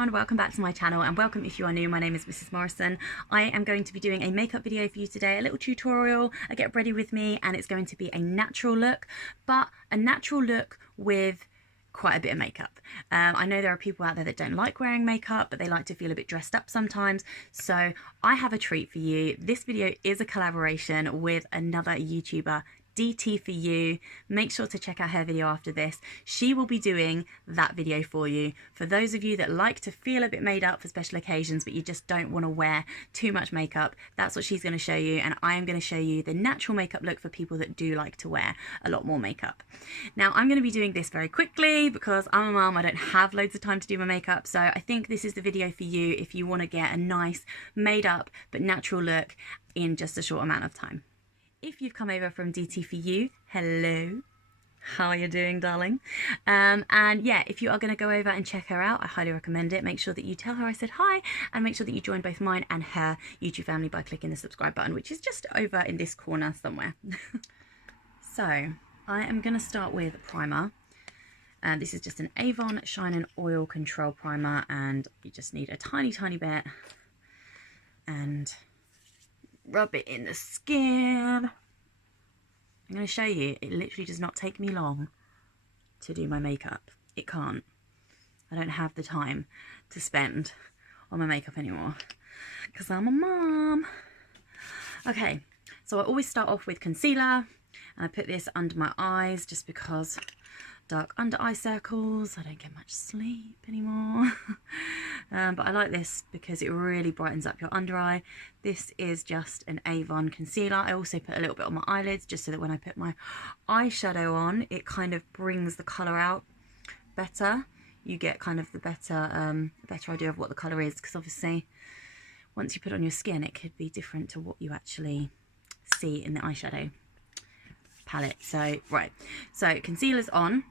everyone, welcome back to my channel, and welcome if you are new. My name is Mrs. Morrison. I am going to be doing a makeup video for you today, a little tutorial, a get ready with me, and it's going to be a natural look, but a natural look with quite a bit of makeup. I know there are people out there that don't like wearing makeup, but they like to feel a bit dressed up sometimes. So I have a treat for you. This video is a collaboration with another YouTuber, Deeteeforyou. Make sure to check out her video after this. She will be doing that video for you. For those of you that like to feel a bit made up for special occasions, but you just don't want to wear too much makeup, that's what she's going to show you. And I am going to show you the natural makeup look for people that do like to wear a lot more makeup. Now, I'm going to be doing this very quickly because I'm a mum. I don't have loads of time to do my makeup. So I think this is the video for you if you want to get a nice made up but natural look in just a short amount of time. If you've come over from Deeteeforyou, hello, how are you doing, darling? And yeah, if you are going to go over and check her out, I highly recommend it. Make sure that you tell her I said hi, and make sure that you join both mine and her YouTube family by clicking the subscribe button, which is just over in this corner somewhere. So I am going to start with primer. This is just an Avon Shine and Oil Control Primer, and you just need a tiny bit and rub it in the skin. I'm going to show you, it literally does not take me long to do my makeup. It can't. I don't have the time to spend on my makeup anymore because I'm a mom. Okay, so I always start off with concealer, and I put this under my eyes just because dark under eye circles. I don't get much sleep anymore. But I like this because it really brightens up your under eye. This is just an Avon concealer. I also put a little bit on my eyelids just so that when I put my eyeshadow on, it kind of brings the colour out better. You get kind of the better idea of what the colour is, because obviously once you put it on your skin, it could be different to what you actually see in the eyeshadow palette. So right, so concealer's on.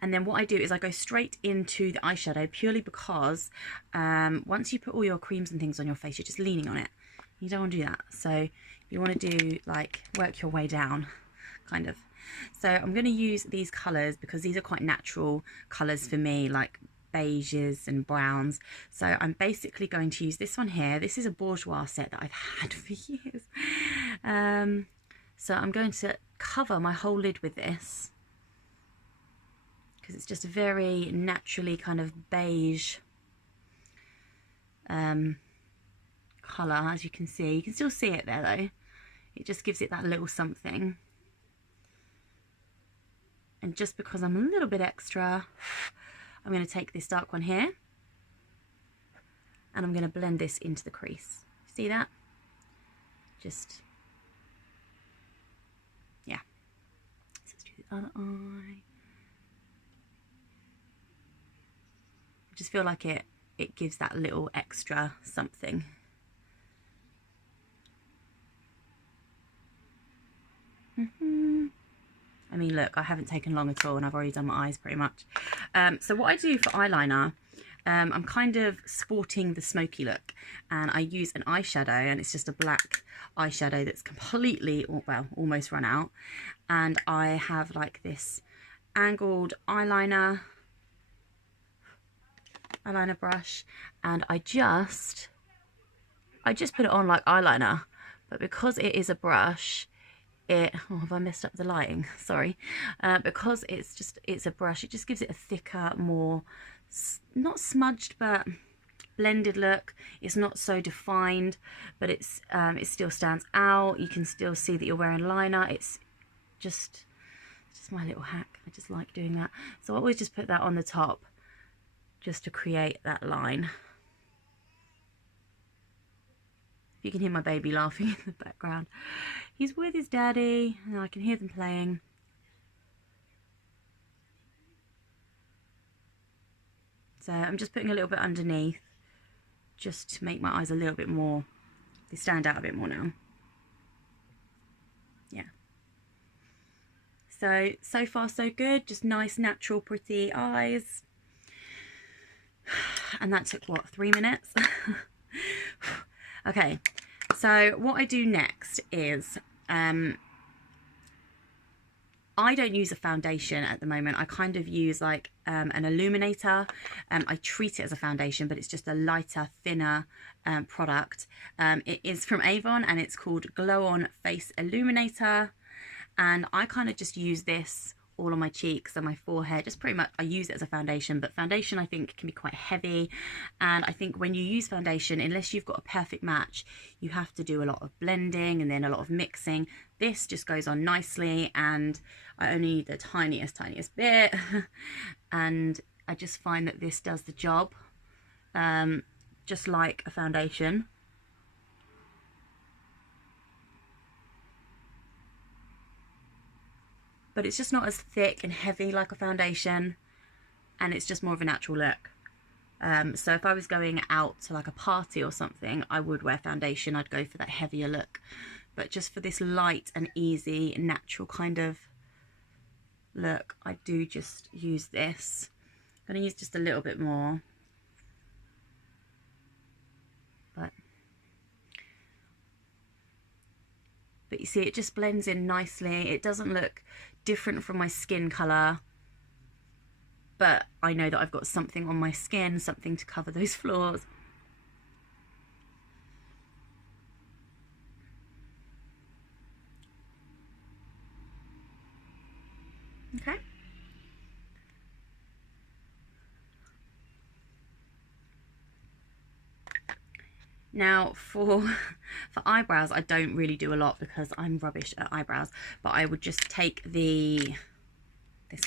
And then what I do is I go straight into the eyeshadow, purely because once you put all your creams and things on your face, you're just leaning on it. You don't want to do that. So you want to do, like, work your way down, kind of. So I'm going to use these colours because these are quite natural colours for me, like beiges and browns. So I'm basically going to use this one here. This is a Bourjois set that I've had for years. So I'm going to cover my whole lid with this, because it's just a very naturally kind of beige colour, as you can see. You can still see it there though. It just gives it that little something. And just because I'm a little bit extra, I'm going to take this dark one here and I'm going to blend this into the crease. See that? Just, yeah. So let's do the other eye. Just feel like it gives that little extra something. I mean, look, I haven't taken long at all and I've already done my eyes pretty much. So what I do for eyeliner, I'm kind of sporting the smoky look, and I use an eyeshadow, and it's just a black eyeshadow that's completely, well, almost run out. And I have like this angled eyeliner brush, and I just put it on like eyeliner, but because it is a brush, oh, have I messed up the lighting? Sorry. Because it's a brush, it just gives it a thicker, more not smudged but blended look. It's not so defined, but it still stands out. You can still see that you're wearing liner. It's just my little hack. I just like doing that. So I always just put that on the top, just to create that line. You can hear my baby laughing in the background. He's with his daddy, and I can hear them playing. So I'm just putting a little bit underneath, just to make my eyes a little bit more, they stand out a bit more now. Yeah. So far so good. Just nice, natural, pretty eyes. And that took, what, 3 minutes? Okay, so what I do next is I don't use a foundation at the moment. I kind of use like an illuminator. I treat it as a foundation, but it's just a lighter, thinner product. It is from Avon and it's called Glow On Face Illuminator. And I kind of just use this all on my cheeks and my forehead. Just pretty much, I use it as a foundation, but foundation I think can be quite heavy. And I think when you use foundation, unless you've got a perfect match, you have to do a lot of blending and then a lot of mixing. This just goes on nicely, and I only need the tiniest bit. And I just find that this does the job, just like a foundation. But it's just not as thick and heavy like a foundation, and it's just more of a natural look. So if I was going out to like a party or something, I would wear foundation. I'd go for that heavier look. But just for this light and easy, natural kind of look, I do just use this. I'm going to use just a little bit more. But you see, it just blends in nicely. It doesn't look different from my skin colour, but I know that I've got something on my skin, something to cover those flaws. Okay. Now for eyebrows, I don't really do a lot because I'm rubbish at eyebrows, but I would just take this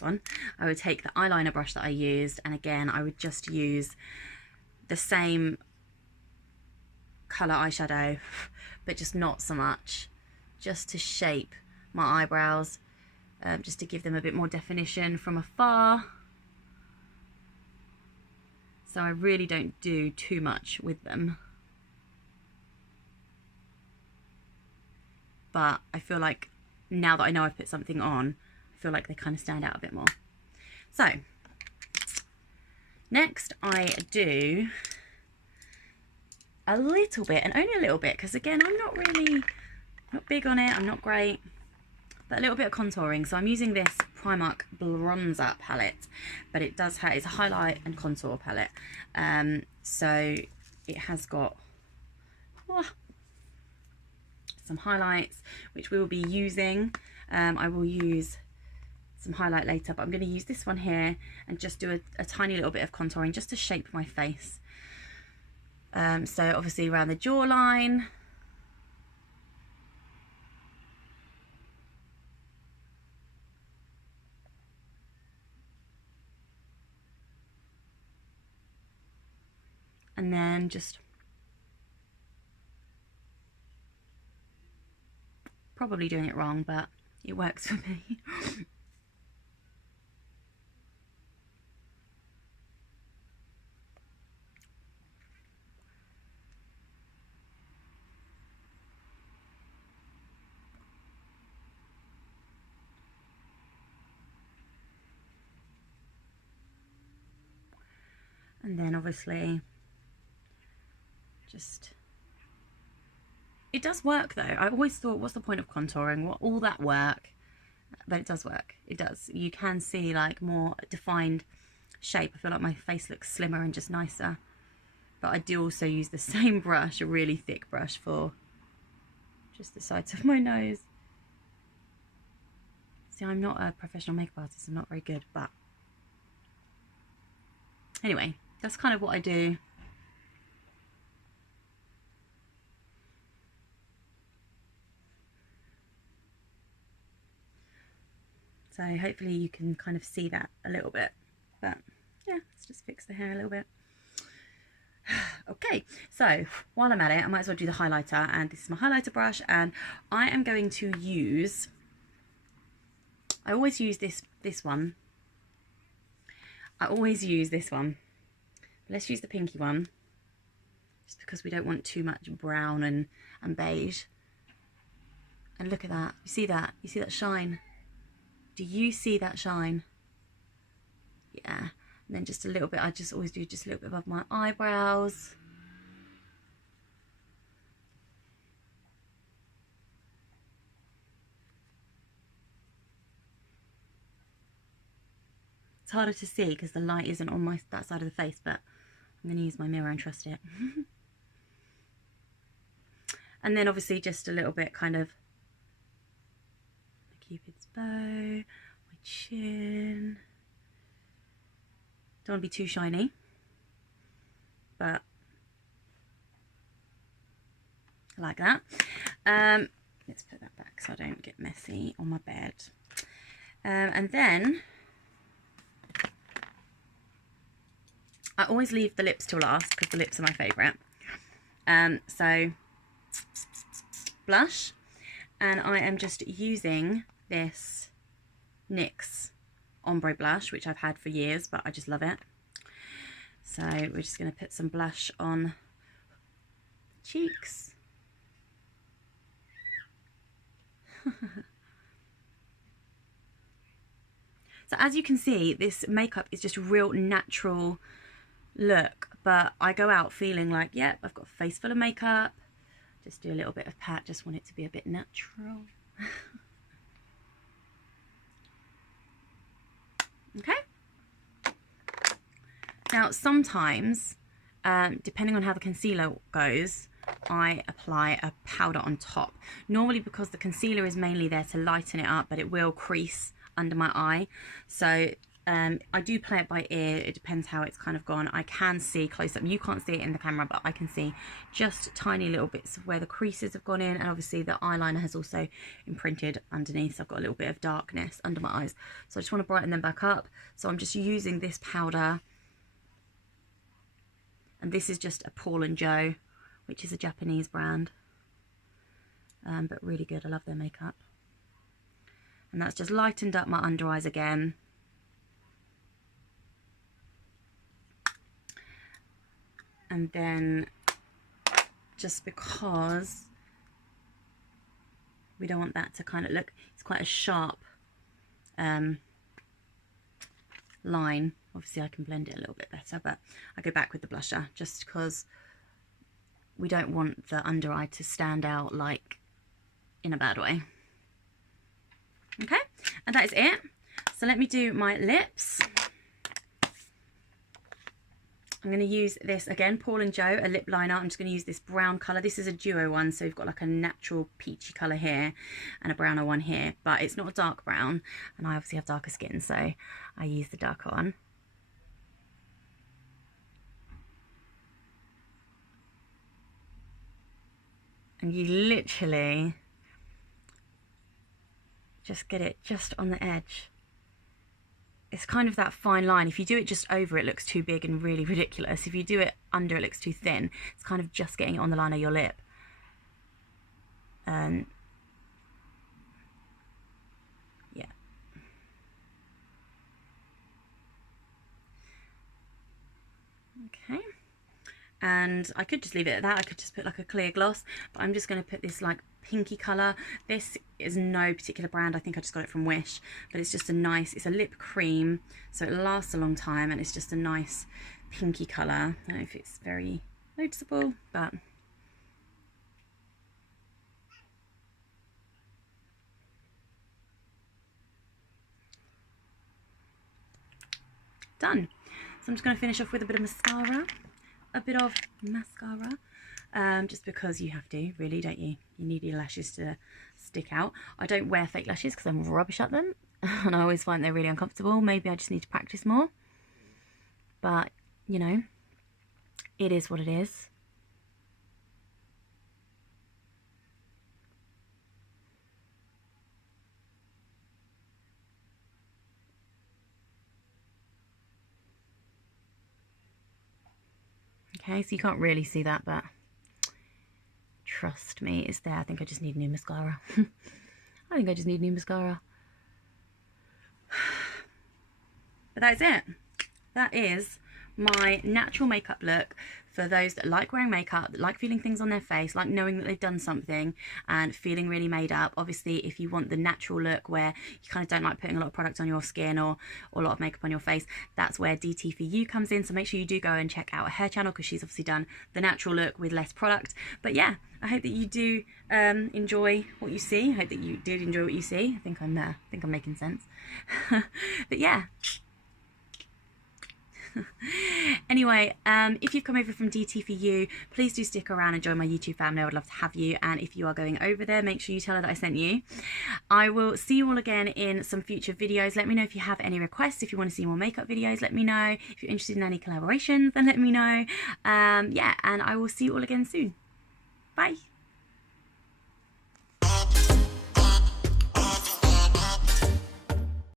one, I would take the eyeliner brush that I used, and again I would just use the same colour eyeshadow, but just not so much, just to shape my eyebrows, just to give them a bit more definition from afar. So I really don't do too much with them. But I feel like now that I know I've put something on, I feel like they kind of stand out a bit more. So next I do a little bit, and only a little bit, because again, I'm not big on it, I'm not great, but a little bit of contouring. So I'm using this Primark bronzer palette, but it does have, it's a highlight and contour palette. So it has got some highlights, which we will be using. I will use some highlight later, but I'm going to use this one here and just do a tiny little bit of contouring just to shape my face. So obviously around the jawline, and then just probably doing it wrong, but it works for me. And then obviously just, it does work though. I always thought, what's the point of contouring? What, all that work? But it does work. It does. You can see like more defined shape. I feel like my face looks slimmer and just nicer. But I do also use the same brush, a really thick brush, for just the sides of my nose. See, I'm not a professional makeup artist. I'm not very good, but anyway, that's kind of what I do. So hopefully you can kind of see that a little bit, but yeah, let's just fix the hair a little bit. Okay, so while I'm at it, I might as well do the highlighter, and this is my highlighter brush, and I am going to use, I always use this one. I always use this one. But let's use the pinky one, just because we don't want too much brown and beige. And look at that, you see that? You see that shine? Do you see that shine? Yeah. And then just a little bit, I just always do just a little bit above my eyebrows. It's harder to see because the light isn't on that side of the face, but I'm going to use my mirror and trust it. And then obviously just a little bit kind of my Cupid's bow, my chin. Don't want to be too shiny, but I like that. Let's put that back so I don't get messy on my bed. And then I always leave the lips till last because the lips are my favourite. So blush, and I am just using this NYX ombre blush, which I've had for years, but I just love it. So we're just going to put some blush on the cheeks. So as you can see, this makeup is just a real natural look, but I go out feeling like, yep, I've got a face full of makeup. Just do a little bit of pat, just want it to be a bit natural. Okay. Now sometimes, depending on how the concealer goes, I apply a powder on top. Normally, because the concealer is mainly there to lighten it up, but it will crease under my eye. So I do play it by ear. It depends how it's kind of gone. I can see close up. You can't see it in the camera, but I can see just tiny little bits of where the creases have gone in, and obviously the eyeliner has also imprinted underneath. So I've got a little bit of darkness under my eyes. So I just want to brighten them back up. So I'm just using this powder, and this is just a Paul & Joe, which is a Japanese brand, but really good. I love their makeup. And that's just lightened up my under eyes again. And then, just because we don't want that to kind of look, it's quite a sharp line. Obviously I can blend it a little bit better, but I go back with the blusher just because we don't want the under eye to stand out like in a bad way. Okay, and that is it. So let me do my lips. I'm going to use this again, Paul & Joe, a lip liner. I'm just going to use this brown colour. This is a duo one, so we've got like a natural peachy colour here and a browner one here, but it's not a dark brown, and I obviously have darker skin, so I use the darker one. And you literally just get it just on the edge. It's kind of that fine line. If you do it just over, it looks too big and really ridiculous. If you do it under, it looks too thin. It's kind of just getting it on the line of your lip. Yeah. Okay. And I could just leave it at that. I could just put like a clear gloss, but I'm just going to put this like pinky colour. This is no particular brand. I think I just got it from Wish, but it's just a nice, it's a lip cream, so it lasts a long time, and it's just a nice pinky colour. I don't know if it's very noticeable, but done. So I'm just going to finish off with a bit of mascara. Just because you have to, really, don't you? You need your lashes to stick out. I don't wear fake lashes because I'm rubbish at them, and I always find they're really uncomfortable. Maybe I just need to practice more, but you know, it is what it is. Okay, so you can't really see that, but trust me, it's there. I think I just need new mascara. I think I just need new mascara. But that is it. That is my natural makeup look for those that like wearing makeup, that like feeling things on their face, like knowing that they've done something and feeling really made up. Obviously, if you want the natural look where you kind of don't like putting a lot of product on your skin or a lot of makeup on your face, that's where Deeteeforyou comes in. So make sure you do go and check out her channel, because she's obviously done the natural look with less product. But yeah, I hope that you do enjoy what you see. I hope that you did enjoy what you see. I think I'm making sense. But yeah. Anyway, if you've come over from Deeteeforyou, please do stick around and join my YouTube family. I would love to have you. And if you are going over there, make sure you tell her that I sent you. I will see you all again in some future videos. Let me know if you have any requests. If you want to see more makeup videos, let me know. If you're interested in any collaborations, then let me know. Yeah, and I will see you all again soon. Bye.